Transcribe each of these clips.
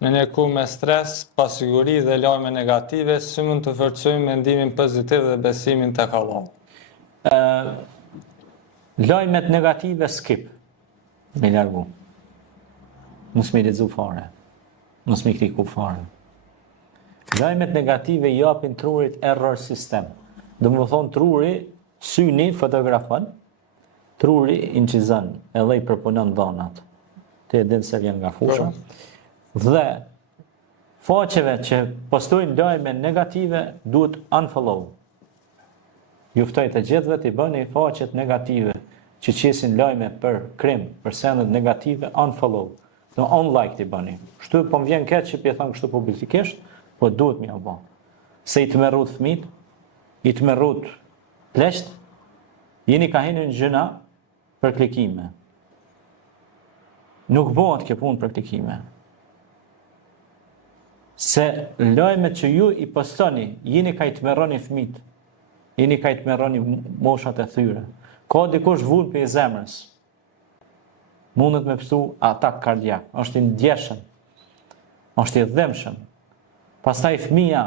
Në një kohë me stres, pasiguri dhe lajme negative, si mund të forcojmë mendimin pozitiv dhe besimin tek Allahu? Lajmet negative skip, me largu. Mos me lexu fare. Mos me kliku fare. Lajmet negative japin trurit error system. Do më thonë truri, syni fotografon, truri incizon, edhe i përpunon dhonat. Të e din se vjen nga fusha. Dhe faqeve që postojnë lajme negative duhet unfollow. Juftoj të gjithëve të i bëni faqet negative që qesin lajme për krim, për sendet negative, unfollow. Dhe unlike të i bëni. Kështu po më vjen keq që pje thonë kështu publikisht, po duhet mja bo. Se i të merrut fëmit, i të merrut plesht, jeni ka hini në gjëna për klikime. Nuk bëhet kjo punë për klikime. Se lajmet që ju i postoni, jeni ka i të merroni fëmit, jeni ka i të merroni moshat e thyre. Ka dikush vull për i zemrës. Mundet me pëstu atak kardiak, është i ndjeshëm, është i dhemshëm. Pastaj fëmija,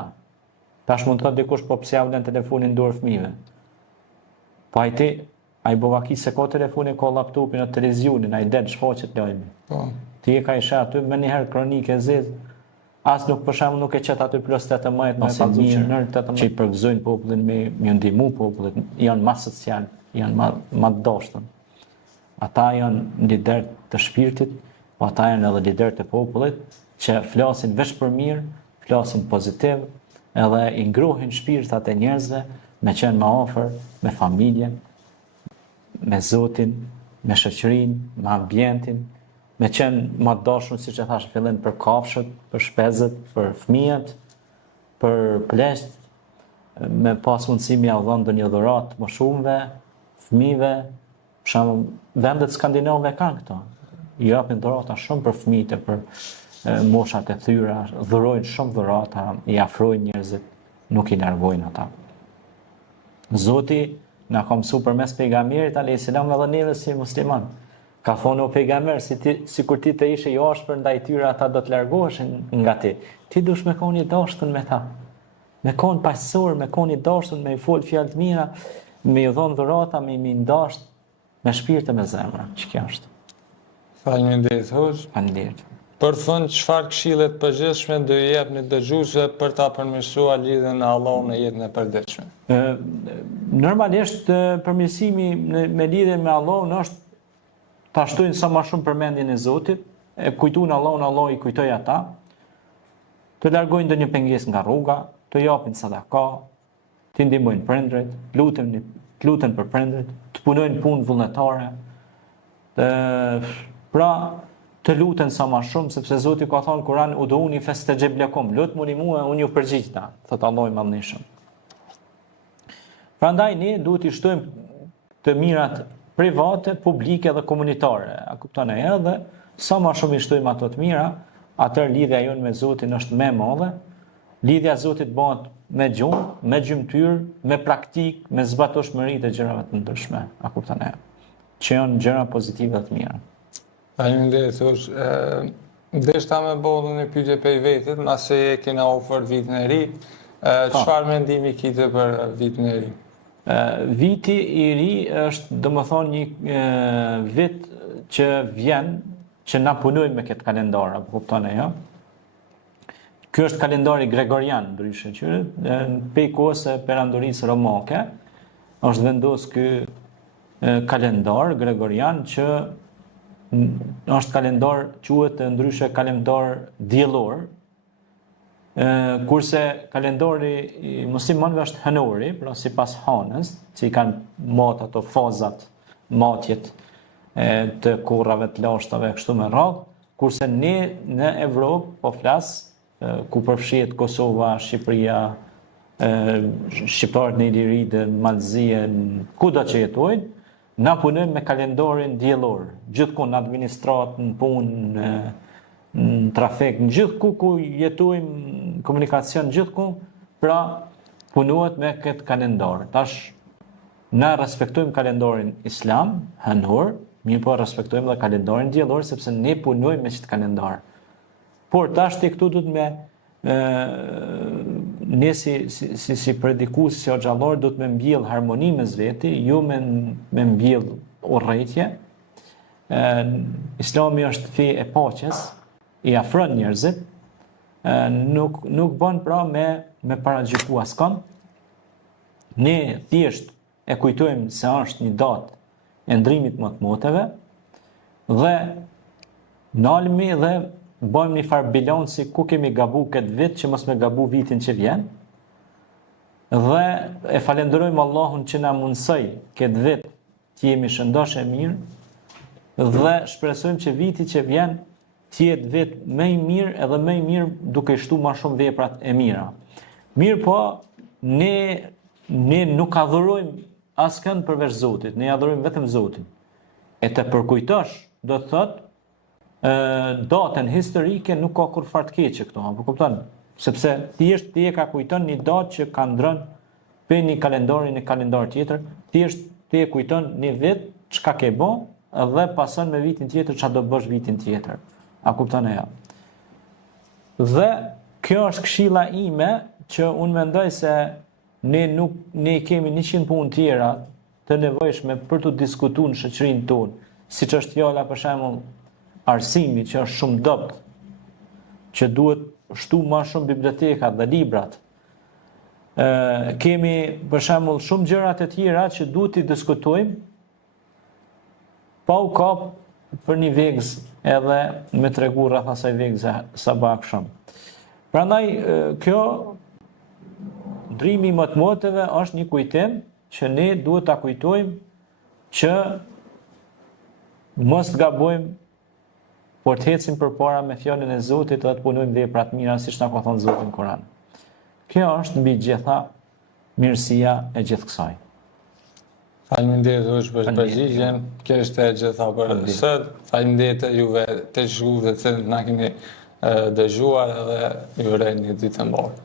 tash mund të thotë dikush po pse ja vlen telefonin dorë fëmijëve. Po ai bovaki se ka telefonin, ka laptopin, o televizionin, ai del shfaqet lajmi. Po. Ti e ka isha aty me njëherë kronike zezë, as nuk për shembull nuk e qet aty plus 18 me pazurë që i përgëzojnë popullin me ndihmu popullit, janë ma social, janë ma të dashtën. Ata janë lider të shpirtit, po ata janë edhe lider të popullit që flasin veç për mirë, flasin pozitiv, edhe i ngrohin shpirtat e njerëzve me qenë më afër me familjen, me Zotin, me shoqërinë, me ambientin, me qenë më dashur, siç e thash në fillim, për kafshët, për shpezët, për fëmijët, për plesht, me pas mundësi me ia dhënë ndonjë dhuratë më shumëve, fëmijëve, për shembull, vendet skandinave kanë këto. I japin dhurata shumë për fëmijët, për moshat e thyra, dhurojnë shumë dhurata, i afrojnë njerëzit, nuk i largojnë ata. Zoti na ka mësuar përmes pejgamberit alayhis salam edhe neve si musliman. Ka thonë o pejgamber, si kur ti të ishe i ashpër ndaj tyre, ata do të largoheshin nga ti. Ti dush me koni dashtën me ta. Me kon paqësor, me koni dashtën, me i fol fjalë të mira, me i dhon dhurata, me i ndasht, me shpirt e me zemër. Ç'kjo është? Faleminderit hoxh. Faleminderit. Për fund, çfarë këshille të përgjithshme do i jepni dëgjuesve për ta përmirësuar lidhjen me Allahun në jetën e përditshme? Normalisht përmirësimi me lidhjen me Allahun është ta shtojnë sa më shumë përmendjen e Zotit, e kujtojnë Allahun, Allah i kujtoj ata, të largojnë ndonjë pengesë nga rruga, të japin sadaka, të ndihmojnë prindrit, luten për prindrit, të punojnë punë vullnetare, pra të luten sa më shumë, sepse Zoti ka thënë në Kur'an udhuni fastajib lakum, lutuni mua, unë ju përgjigjna, thot Allahu i Madhërisht. Prandaj ne duhet i shtojmë të mirat private, publike dhe komunitare. A kupton e edhe sa më shumë i shtojmë ato të mira, atëherë lidhja jonë me Zotin është më e madhe. Lidhja e Zotit bëhet me gjumë, me gjymtyr, me praktik, me zbatueshmëri të gjërave të ndryshme. A kupton e? Që janë gjëra pozitive dhe të mira. Faleminderit hoxh. Deshta me bëllë një pyetje për vetit, nase e kena ofër vitin e ri, çfarë mendimi kite për vitin e ri? Viti i ri është domethënë një vit që vjen që na punojmë me këtë kalendar, apo kupton e ja? Ky është kalendari gregorian, ndryshe që në kohës së perandorisë romake është vendos ky kalendar gregorian që është kalendar quhet ndryshe kalendar diellor, kurse kalendari i muslimanëve është hënori, pra sipas hanës, që i kanë matë ato fazat, matjet të kurrave të lashtave kështu me radhë, kurse ne në Evropë po flas ku përfshihet Kosova, Shqipëria, shqiptarët në Iliri, Malëzie, kudo që jetojnë, na punojmë me kalendarin diellor, gjithku në administrat, në punë, në trafik, në gjithku ku jetojmë, komunikacion, gjithku, pra punohet me këtë kalendar. Tash, na respektojmë kalendarin islam, hënor, mirë po respektojmë dhe kalendarin diellor, sepse ne punojmë me këtë kalendar. Por tash te këtu duhet me ne si predikues, si xhallor, duhet me mbjell harmoni mes veti, ju me mbjell urrëtie. Islami është fe e paqes, i afron njerëzit, nuk bën pra me paragjyku askën. Ne thjesht e kujtojmë se është një datë e ndrimit më të moteve dhe nalmi dhe bëjmë një farë bilanci ku kemi gabu këtë vit që mos me gabu vitin që vjen dhe e falenderojmë Allahun që na mundsoi këtë vit të jemi shëndosh e mirë dhe shpresojmë që viti që vjen të jetë vit më i mirë edhe më i mirë duke shtu më shumë veprat e mira. Mirë po, ne nuk adhurojmë askën përveç Zotit, ne adhurojmë vetëm Zotin. E të përkujtosh, do të thotë, datën historike nuk ka kur fart keqe këto, apo kupton? Sepse thjesht ti e ka kujton një datë që ka ndrën pe një kalendari në kalendar tjetër, thjesht ti e kujton një vit çka ke bë dhe pason me vitin tjetër çka do bësh vitin tjetër. A kupton e ja? Dhe kjo është këshilla ime që unë mendoj se ne kemi 100 punë tjera të nevojshme për të diskutuar në shoqërinë tonë, siç është fjala për shembull arsimi që është shumë dopt, që duhet shtu më shumë bibliotekat dhe librat. Kemi për shembull shumë gjëra të tjera që duhet të diskutojmë pa u kap për një vegz edhe me tregu rreth asaj vegze sabah akşam. Prandaj kjo ndrimi më të moteve është një kujtim që ne duhet ta kujtojmë që mos gabojmë por të ecim përpara me fjalën e Zotit dhe të punojmë vepra të mira siç na ka thënë Zoti në Kur'an. Kjo është mbi gjitha mirësia e gjithë kësaj. Faleminderit për përgjigjen. Kjo është e gjitha për sot. Faleminderit juve të shkuve që na keni dëgjuar dhe ju uroj një ditë të mbarë.